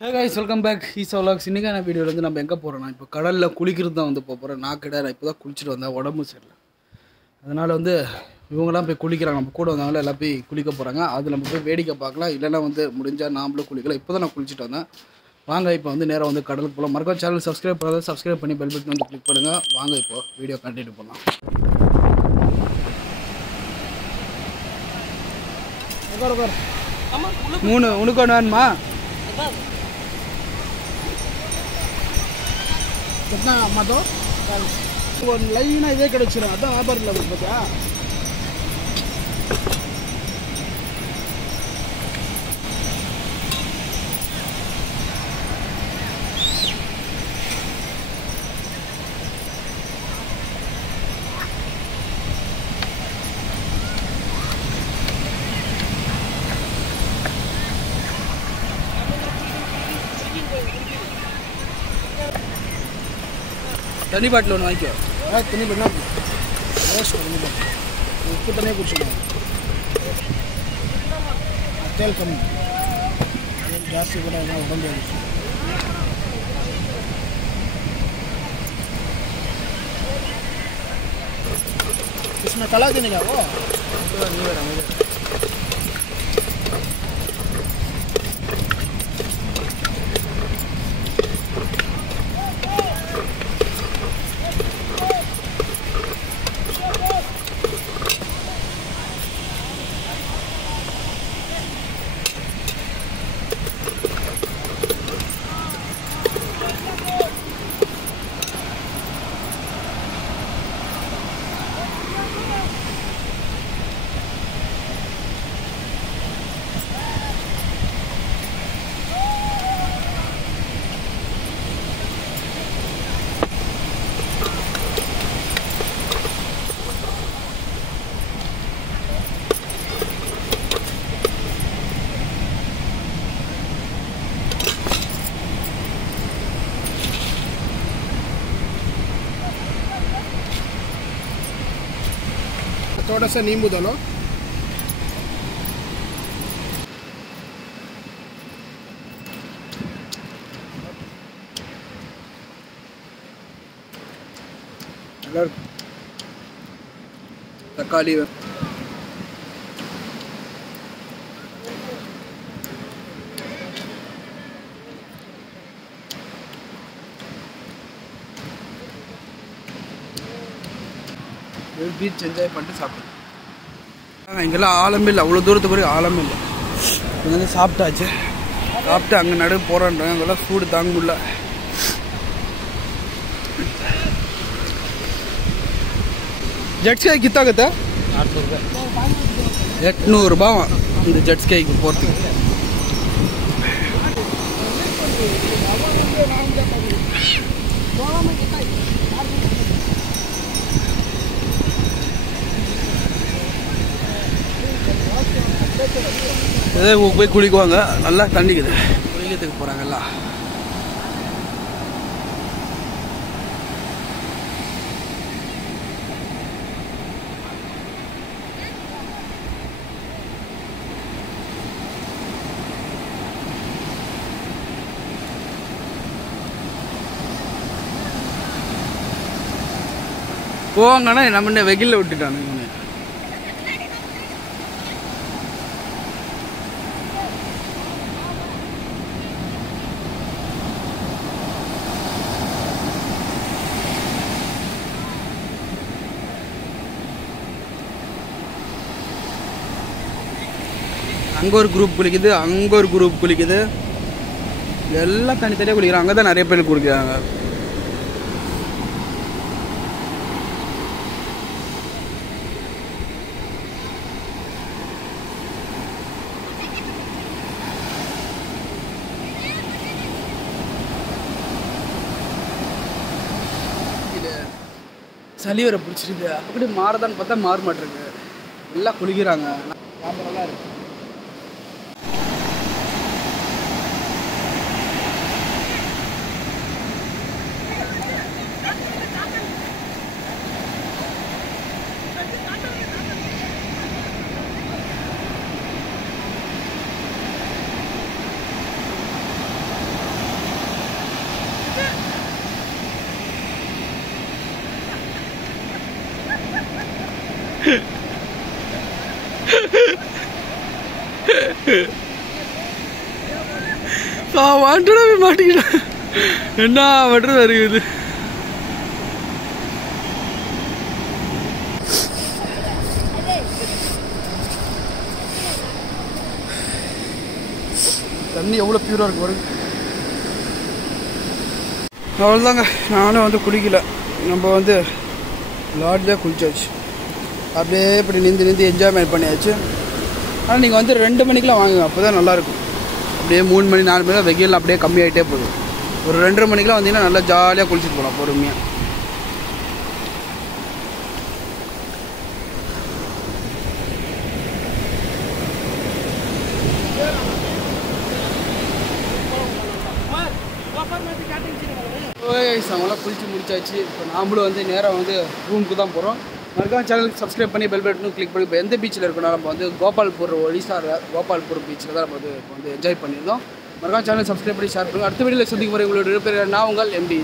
Hey guys, welcome back. ஈசா vlogs. இன்னைக்கான வீடியோல வந்து நம்ம எங்க போறோம்னா இப்போ கடல்ல குளிக்கிறது தான் வந்து போறோம். நான் கிடையாது. இப்போதான் குளிச்சிட்டு வந்தேன். உடம்பு சரியில்லை. அதனால வந்து இவங்கலாம் போய் குளிக்கறாங்க. நம்ம கூட வந்தவங்க எல்லாம் போய் குளிக்க போறாங்க. அது நம்ம போய் வேடிக்கை பார்க்கலாம். இல்லனா வந்து முடிஞ்சா நாமளும் குளிக்கலாம். இப்போதான் நான் குளிச்சிட்டு வந்தேன். வாங்க இப்போ வந்து நேரா வந்து கடலுக்கு போலாம். மறக்காம சேனல் சப்ஸ்கிரைப் பண்ணாத சப்ஸ்கிரைப் பண்ணி பெல் பட்டன் வந்து கிளிக் பண்ணுங்க. வாங்க இப்போ வீடியோ கண்டினியூ பண்ணலாம். உட்கார். ஆமா, உனக்கு ஒன்று வேணுமா? कितना मतो वो लाइन इवे कड़चिरा अदा आबर लग बता तनी बाटल ஒன்று வாங்கிக்கோ தண்ணி பண்ணா வேஸ்ட் பண்ணி உப்பு தண்ணியே குடிச்சுக்கணும் तेल कम जास्ती கூட என்ன உடம்பு इसमें कला देने का वो थोड़ा सा नींबू डालो तकाली பீச் என்ஜாய் பண்ணிட்டு சாப்பிடுவோம். இங்கெல்லாம் ஆழமே இல்லை, அவ்வளோ தூரத்துக்கு வரைக்கும் ஆழமே இல்லை. இங்கே வந்து சாப்பிட்டாச்சு, சாப்பிட்டு அங்கே நடு போகிறான்றாங்க. அங்கெல்லாம் சூடு தாங்க முடியல. ஜெட்ஸ்காய் கித்தா கத்த 800 ரூபாய் இந்த ஜெட்ஸ்காய்க்கு போகிறதுக்கு. இதே போய் குளிக்குவாங்க, நல்லா தண்ணிக்குது, குளிக்கிறதுக்கு போகிறாங்கல்ல. போவாங்கன்னா நம்ம வெயிலில் விட்டுட்டானுங்க. அங்கே ஒரு குரூப் குளிக்குது, அங்கே ஒரு குரூப் குளிக்குது, எல்லாம் தனித்தனியாக குளிக்கிறாங்க. அங்கே தான் நிறைய பேர் குளிக்கிறாங்க. சளி வர பிடிச்சிருக்கு, அப்படி மாறதான்னு பார்த்தா மாற மாட்டேருக்கு. எல்லாம் குளிக்கிறாங்க. நல்லா இருக்கு. வாண்டடா போய் மாட்டிக்கிட்டேன். என்ன பண்ணுறது இருக்குது. தண்ணி எவ்வளோ பியூராக இருக்கு பாருங்க. அவ்வளோதாங்க, நானும் வந்து குளிக்கல. நம்ம வந்து லாட்ஜில் குளிச்சாச்சு. அப்படியே இப்படி நீந்தி என்ஜாய்மெண்ட் பண்ணியாச்சு. ஆனால் நீங்கள் வந்து 2 மணிக்கெலாம் வாங்குங்க, அப்போ தான் நல்லாயிருக்கும். அப்படியே 3 மணி 4 மணி வெயில் அப்படியே கம்மியாகிட்டே போகுது. ஒரு 2:30 மணிக்கெலாம் வந்தீங்கன்னா நல்லா ஜாலியாக குளிச்சுட்டு போகலாம் பொறுமையாக. அவங்களாம் குளிச்சு முடிச்சாச்சு. இப்போ நாமளும் வந்து நேராக வந்து ரூமுக்கு தான் போகிறோம். மறக்காம சேனலுக்கு சப்ஸ்கிரைப் பண்ணி பெல் பட்டனும் கிளிக் பண்ணி. இப்போ எந்த பீச்சில் இருக்கணும், நம்ம வந்து கோபால்பூர், ஒடிசாவில் கோபால்பூர் பீச்சில் தான் நம்ம வந்து என்ஜாய் பண்ணியிருந்தோம். மறக்காம சேனல் சப்ஸ்கிரைப் பண்ணி ஷேர் பண்ணுங்கள். அடுத்த வீடியோவில் சந்திக்கும் வரை உங்களோட பேர் நான் உங்கள் MD.